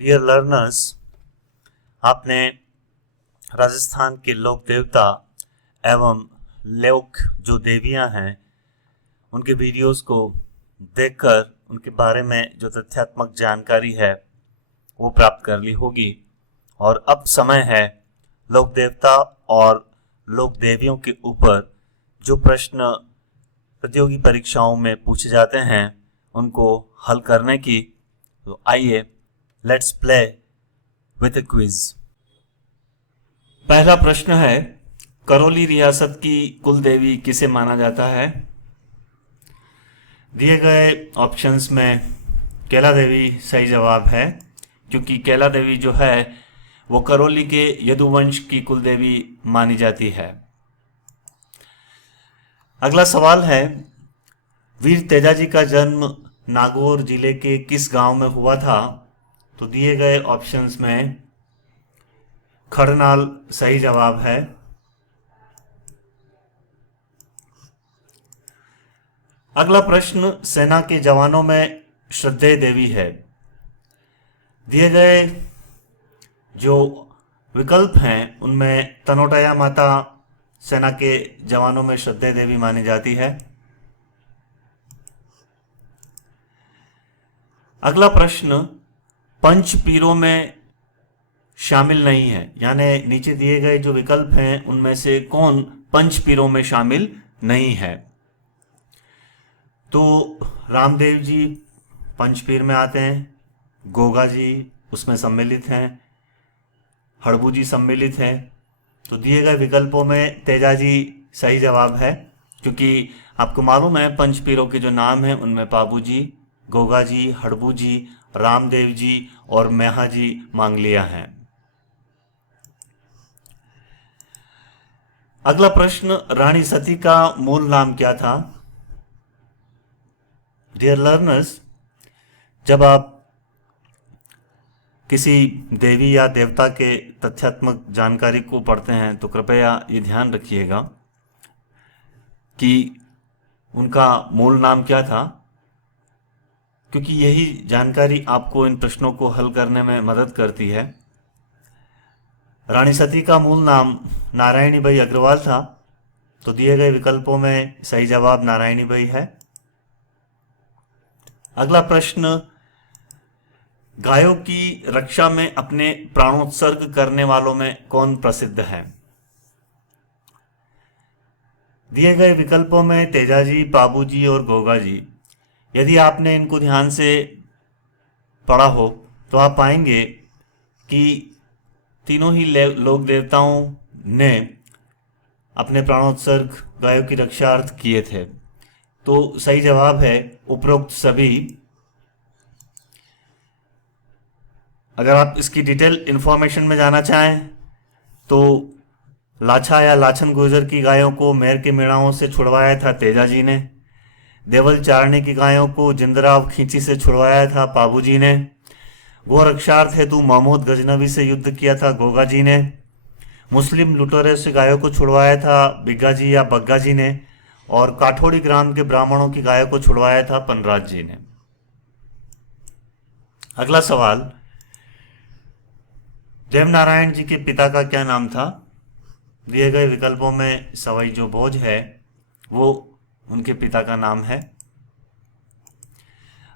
Dear learners, आपने राजस्थान के लोक देवता एवं लोक जो देवियां हैं उनके वीडियोस को देखकर उनके बारे में जो तथ्यात्मक जानकारी है वो प्राप्त कर ली होगी। और अब समय है लोक देवता और लोक देवियों के ऊपर जो प्रश्न प्रतियोगी परीक्षाओं में पूछे जाते हैं उनको हल करने की। तो आइए let's play with A quiz. पहला प्रश्न है, करौली रियासत की कुल देवी किसे माना जाता है? दिए गए ऑप्शंस में कैला देवी सही जवाब है, क्योंकि कैला देवी जो है वो करौली के यदुवंश की कुल देवी मानी जाती है। अगला सवाल है, वीर तेजाजी का जन्म नागौर जिले के किस गांव में हुआ था? तो दिए गए ऑप्शंस में खड़नाल सही जवाब है। अगला प्रश्न सेना के जवानों में श्रद्धेय देवी है। दिए गए जो विकल्प हैं उनमें तनोटया माता सेना के जवानों में श्रद्धेय देवी मानी जाती है। अगला प्रश्न पंच पीरों में शामिल नहीं है, यानी नीचे दिए गए जो विकल्प हैं उनमें से कौन पंच पीरों में शामिल नहीं है? तो रामदेव जी पंचपीर में आते हैं, गोगा जी उसमें सम्मिलित हैं, हड़बू जी सम्मिलित हैं। तो दिए गए विकल्पों में तेजाजी सही जवाब है, क्योंकि आपको मालूम है पंचपीरों के जो नाम हैं उनमें पाबू जी, गोगा जी, हड़बू जी, रामदेव जी और मेहा जी मांगलिया हैं। अगला प्रश्न, रानी सती का मूल नाम क्या था? डियर लर्नर्स, जब आप किसी देवी या देवता के तथ्यात्मक जानकारी को पढ़ते हैं तो कृपया ये ध्यान रखिएगा कि उनका मूल नाम क्या था, क्योंकि यही जानकारी आपको इन प्रश्नों को हल करने में मदद करती है। रानी सती का मूल नाम नारायणी बाई अग्रवाल था, तो दिए गए विकल्पों में सही जवाब नारायणी बाई है। अगला प्रश्न, गायों की रक्षा में अपने प्राणोत्सर्ग करने वालों में कौन प्रसिद्ध है? दिए गए विकल्पों में तेजाजी, पाबू जी और गोगा जी। यदि आपने इनको ध्यान से पढ़ा हो तो आप पाएंगे कि तीनों ही लोक देवताओं ने अपने प्राणोत्सर्ग गायों की रक्षार्थ किए थे। तो सही जवाब है उपरोक्त सभी। अगर आप इसकी डिटेल इंफॉर्मेशन में जाना चाहें तो लाछा या लाछन गुर्जर की गायों को मेर के मेड़ाओं से छुड़वाया था तेजाजी ने, देवल चारणे की गायों को जिंदराव खींची से छुड़वाया था पाबू जी ने, गो रक्षार्थ हेतु महमूद गजनवी से युद्ध किया था गोगा जी ने, मुस्लिम लुटेरे से गायों को छुड़वाया था बिग्गा जी या बग्गा जी ने, और काठोड़ी ग्राम के ब्राह्मणों की गायों को छुड़वाया था पनराज जी ने। अगला सवाल, देवनारायण जी के पिता का क्या नाम था? दिए गए विकल्पों में सवाई जो भोज है वो उनके पिता का नाम है।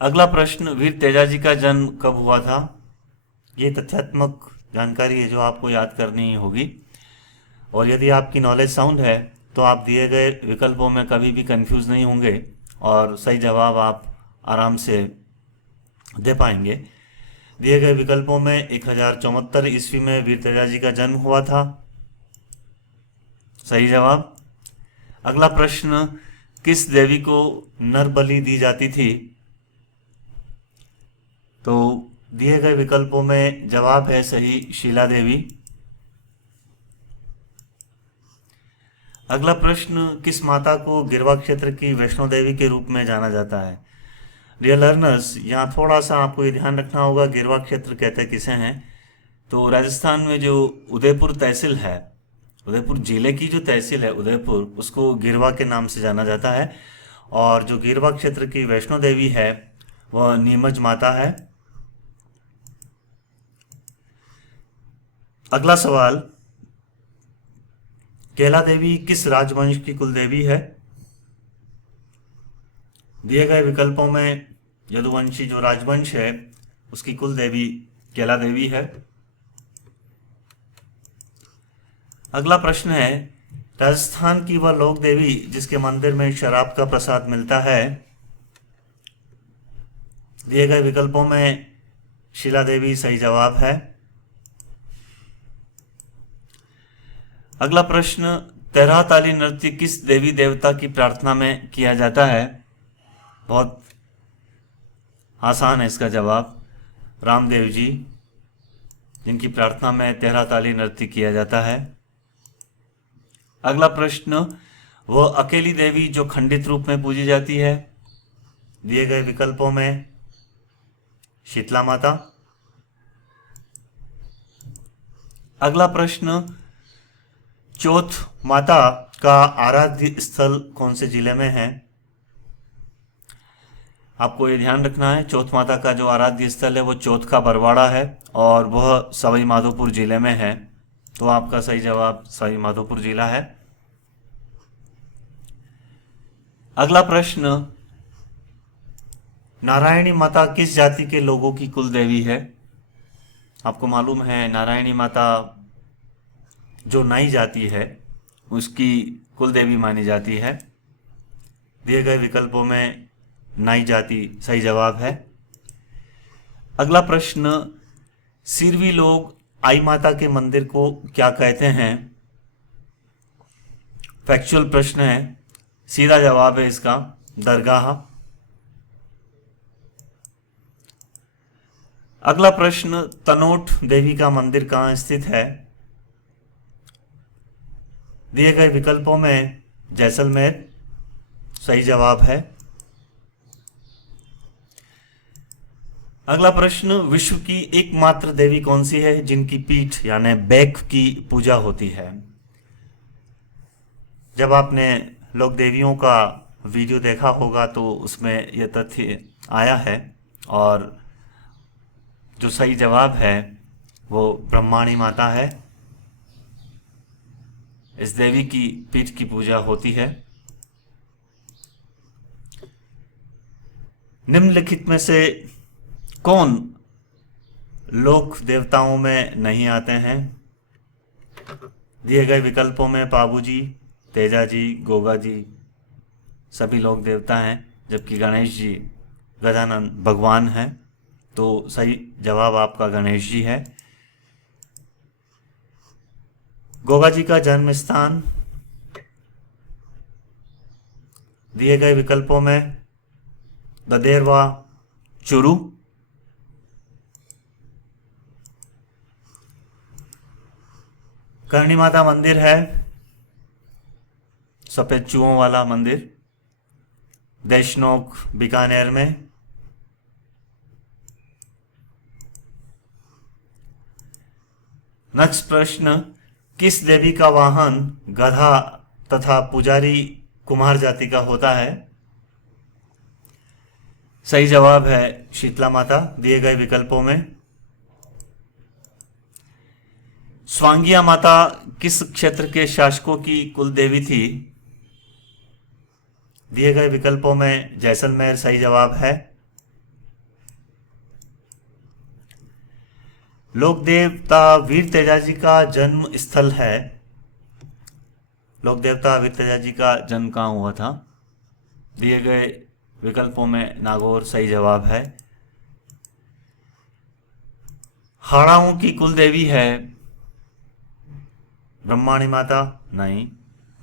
अगला प्रश्न, वीर तेजाजी का जन्म कब हुआ था? ये तथ्यात्मक जानकारी है जो आपको याद करनी होगी, और यदि आपकी नॉलेज साउंड है तो आप दिए गए विकल्पों में कभी भी कंफ्यूज नहीं होंगे और सही जवाब आप आराम से दे पाएंगे। दिए गए विकल्पों में 1074 ईस्वी में वीर तेजाजी का जन्म हुआ था, सही जवाब। अगला प्रश्न, किस देवी को नर बलि दी जाती थी? तो दिए गए विकल्पों में जवाब है सही शीला देवी। अगला प्रश्न, किस माता को गिरवा क्षेत्र की वैष्णो देवी के रूप में जाना जाता है? डियर लर्नर्स, यहाँ थोड़ा सा आपको ये ध्यान रखना होगा गिरवा क्षेत्र कहते किसे हैं। तो राजस्थान में जो उदयपुर तहसील है, उदयपुर जिले की जो तहसील है उदयपुर, उसको गिरवा के नाम से जाना जाता है, और जो गिरवा क्षेत्र की वैष्णो देवी है वह नीमच माता है। अगला सवाल, केला देवी किस राजवंश की कुल देवी है? दिए गए विकल्पों में यदुवंशी जो राजवंश है उसकी कुल देवी केला देवी है। अगला प्रश्न है, राजस्थान की वह लोक देवी जिसके मंदिर में शराब का प्रसाद मिलता है? दिए गए विकल्पों में शीला देवी सही जवाब है। अगला प्रश्न, तेरह ताली नृत्य किस देवी देवता की प्रार्थना में किया जाता है? बहुत आसान है इसका जवाब, रामदेव जी, जिनकी प्रार्थना में तेरह ताली नृत्य किया जाता है। अगला प्रश्न, वह अकेली देवी जो खंडित रूप में पूजी जाती है? दिए गए विकल्पों में शीतला माता। अगला प्रश्न, चौथ माता का आराध्य स्थल कौन से जिले में है? आपको ये ध्यान रखना है, चौथ माता का जो आराध्य स्थल है वो चौथ का बरवाड़ा है और वह सवाई माधोपुर जिले में है। तो आपका सही जवाब सवाई माधोपुर जिला है। अगला प्रश्न, नारायणी माता किस जाति के लोगों की कुल देवी है? आपको मालूम है नारायणी माता जो नाई जाति है उसकी कुल देवी मानी जाती है। दिए गए विकल्पों में नाई जाति सही जवाब है। अगला प्रश्न, सिरवी लोग आई माता के मंदिर को क्या कहते हैं? फैक्चुअल प्रश्न है, सीधा जवाब है इसका दरगाह। अगला प्रश्न, तनोट देवी का मंदिर कहाँ स्थित है? दिए गए विकल्पों में जैसलमेर सही जवाब है। अगला प्रश्न, विश्व की एकमात्र देवी कौन सी है जिनकी पीठ यानी बैक की पूजा होती है? जब आपने लोक देवियों का वीडियो देखा होगा तो उसमें यह तथ्य आया है और जो सही जवाब है वो ब्रह्माणी माता है। इस देवी की पीठ की पूजा होती है। निम्नलिखित में से कौन लोक देवताओं में नहीं आते हैं? दिए गए विकल्पों में पाबू जी, तेजा जी, गोगा जी सभी लोक देवता हैं, जबकि गणेश जी गजानन भगवान हैं। तो सही जवाब आपका गणेश जी है। गोगा जी का जन्म स्थान दिए गए विकल्पों में ददेरवा, चुरू। करणी माता मंदिर है सफेद चूहों वाला मंदिर, देशनोक बीकानेर में। नेक्स्ट प्रश्न, किस देवी का वाहन गधा तथा पुजारी कुम्हार जाति का होता है? सही जवाब है शीतला माता। दिए गए विकल्पों में स्वांगिया माता किस क्षेत्र के शासकों की कुल देवी थी? दिए गए विकल्पों में जैसलमेर सही जवाब है। लोक देवता वीर तेजाजी का जन्म स्थल है। लोक देवता वीर तेजाजी का जन्म कहाँ हुआ था? दिए गए विकल्पों में नागौर सही जवाब है। हाड़ाओं की कुल देवी है ब्रह्माणी माता नहीं,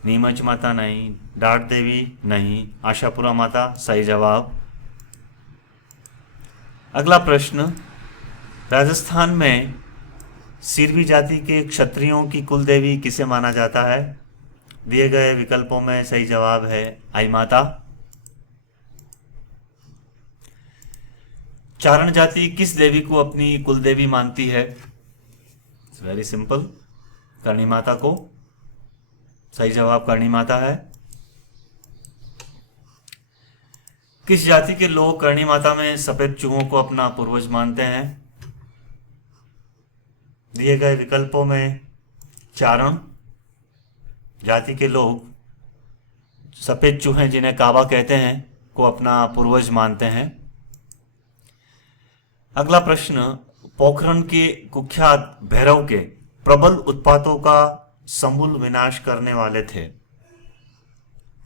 नीमच माता नहीं, डाट देवी नहीं, आशापुरा माता सही जवाब। अगला प्रश्न, राजस्थान में सिरवी जाति के क्षत्रियों की कुल देवी किसे माना जाता है? दिए गए विकल्पों में सही जवाब है आई माता। चारण जाति किस देवी को अपनी कुल देवी मानती है? वेरी सिंपल, करणी माता को। सही जवाब करणी माता है। किस जाति के लोग करणी माता में सफेद चूहों को अपना पूर्वज मानते हैं? दिए गए विकल्पों में चारण जाति के लोग सफेद चूहे जिन्हें काबा कहते हैं को अपना पूर्वज मानते हैं। अगला प्रश्न, पोखरण के कुख्यात भैरव के प्रबल उत्पातों का समूल विनाश करने वाले थे।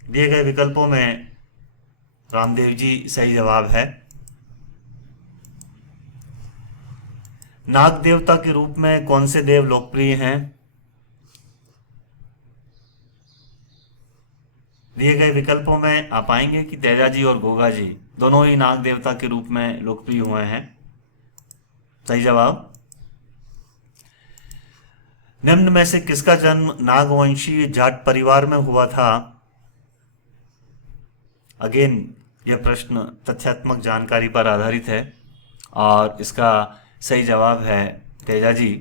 दिए गए विकल्पों में रामदेव जी सही जवाब है। नाग देवता के रूप में कौन से देव लोकप्रिय हैं? दिए गए विकल्पों में आप पाएंगे कि तेजाजी और गोगा जी दोनों ही नाग देवता के रूप में लोकप्रिय हुए हैं। सही जवाब। निम्न में से किसका जन्म नागवंशीय जाट परिवार में हुआ था? अगेन यह प्रश्न तथ्यात्मक जानकारी पर आधारित है और इसका सही जवाब है तेजाजी।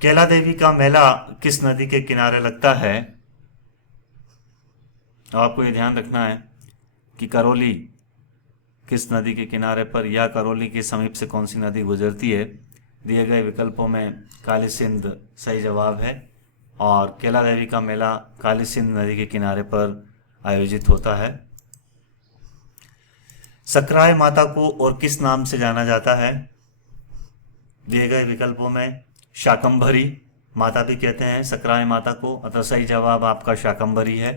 कैला देवी का मेला किस नदी के किनारे लगता है? आपको ये ध्यान रखना है कि करौली किस नदी के किनारे पर या करौली के समीप से कौन सी नदी गुजरती है। दिए गए विकल्पों में काली सिंध सही जवाब है और कैला देवी का मेला काली सिंध नदी के किनारे पर आयोजित होता है। सकराय माता को और किस नाम से जाना जाता है? दिए गए विकल्पों में शाकंभरी माता भी कहते हैं सकराय माता को, अतः सही जवाब आपका शाकंभरी है।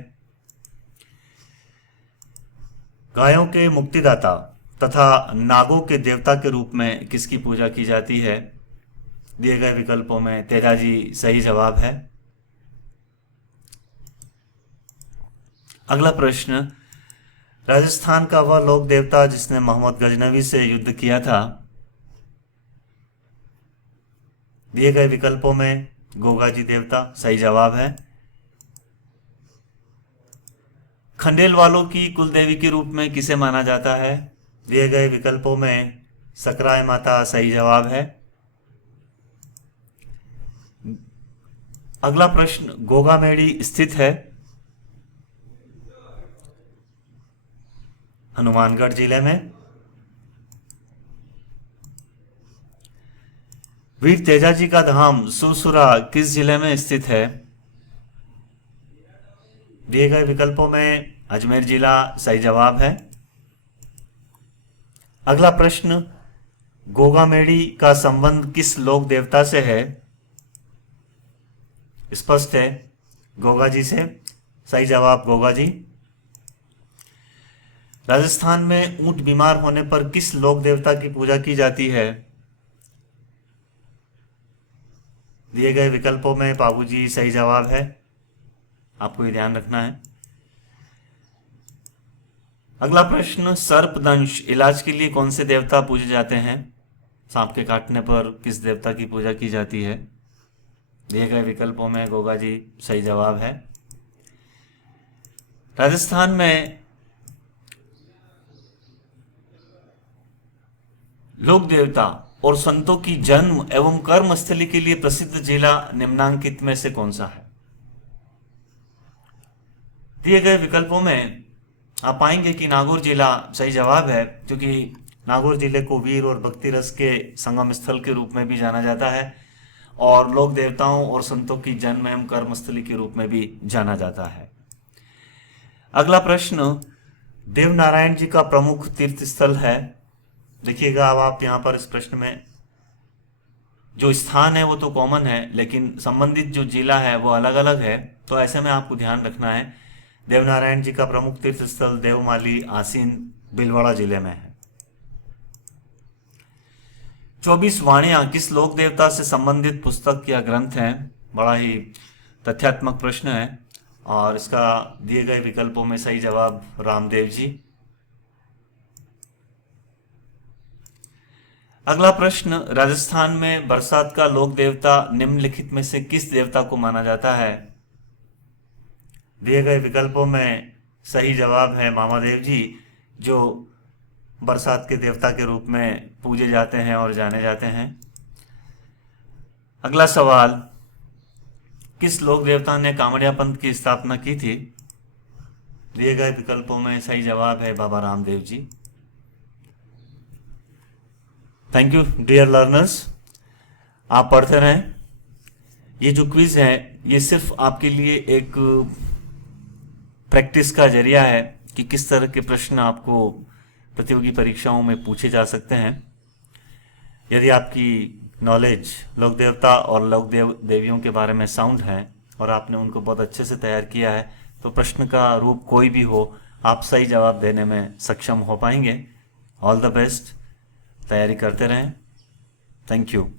गायों के मुक्तिदाता तथा नागों के देवता के रूप में किसकी पूजा की जाती है? दिए गए विकल्पों में तेजाजी सही जवाब है। अगला प्रश्न, राजस्थान का वह लोक देवता जिसने मोहम्मद गजनवी से युद्ध किया था। दिए गए विकल्पों में गोगाजी देवता सही जवाब है। खंडेल वालों की कुलदेवी के रूप में किसे माना जाता है? दिए गए विकल्पों में सकराय माता सही जवाब है। अगला प्रश्न, गोगामेड़ी स्थित है हनुमानगढ़ जिले में। वीर तेजाजी का धाम सुरसुरा किस जिले में स्थित है? दिए गए विकल्पों में अजमेर जिला सही जवाब है। अगला प्रश्न, गोगामेड़ी का संबंध किस लोक देवता से है? स्पष्ट है गोगा जी से, सही जवाब गोगा जी। राजस्थान में ऊंट बीमार होने पर किस लोक देवता की पूजा की जाती है? दिए गए विकल्पों में पाबूजी सही जवाब है, आपको ये ध्यान रखना है। अगला प्रश्न, सर्पदंश इलाज के लिए कौन से देवता पूजे जाते हैं? सांप के काटने पर किस देवता की पूजा की जाती है? दिए गए विकल्पों में गोगा जी सही जवाब है। राजस्थान में लोक देवता और संतों की जन्म एवं कर्म स्थली के लिए प्रसिद्ध जिला निम्नांकित में से कौन सा है? दिए गए विकल्पों में आप पाएंगे कि नागौर जिला सही जवाब है, क्योंकि नागौर जिले को वीर और भक्ति रस के संगम स्थल के रूप में भी जाना जाता है और लोक देवताओं और संतों की जन्म एवं कर्मस्थली के रूप में भी जाना जाता है। अगला प्रश्न, देवनारायण जी का प्रमुख तीर्थ स्थल है। देखिएगा अब आप यहाँ पर इस प्रश्न में जो स्थान है वो तो कॉमन है, लेकिन संबंधित जो जिला है वो अलग अलग है, तो ऐसे में आपको ध्यान रखना है देवनारायण जी का प्रमुख तीर्थ स्थल देवमाली आसीन भीलवाड़ा जिले में है। 24 वाणियां किस लोक देवता से संबंधित पुस्तक या ग्रंथ है? बड़ा ही तथ्यात्मक प्रश्न है और इसका दिए गए विकल्पों में सही जवाब रामदेव जी। अगला प्रश्न, राजस्थान में बरसात का लोक देवता निम्नलिखित में से किस देवता को माना जाता है? दिए गए विकल्पों में सही जवाब है मामादेव जी, जो बरसात के देवता के रूप में पूजे जाते हैं और जाने जाते हैं। अगला सवाल, किस लोक देवता ने कामड़िया पंथ की स्थापना की थी? दिए गए विकल्पों में सही जवाब है Baba Ramdev ji. Thank you dear learners, आप पढ़ते रहें। ये जो क्विज है ये सिर्फ आपके लिए एक प्रैक्टिस का जरिया है कि किस तरह के प्रश्न आपको प्रतियोगी परीक्षाओं में पूछे जा सकते हैं। यदि आपकी नॉलेज लोक देवता और लोक देवियों के बारे में साउंड है और आपने उनको बहुत अच्छे से तैयार किया है तो प्रश्न का रूप कोई भी हो आप सही जवाब देने में सक्षम हो पाएंगे। ऑल द बेस्ट, तैयारी करते रहें। Thank you.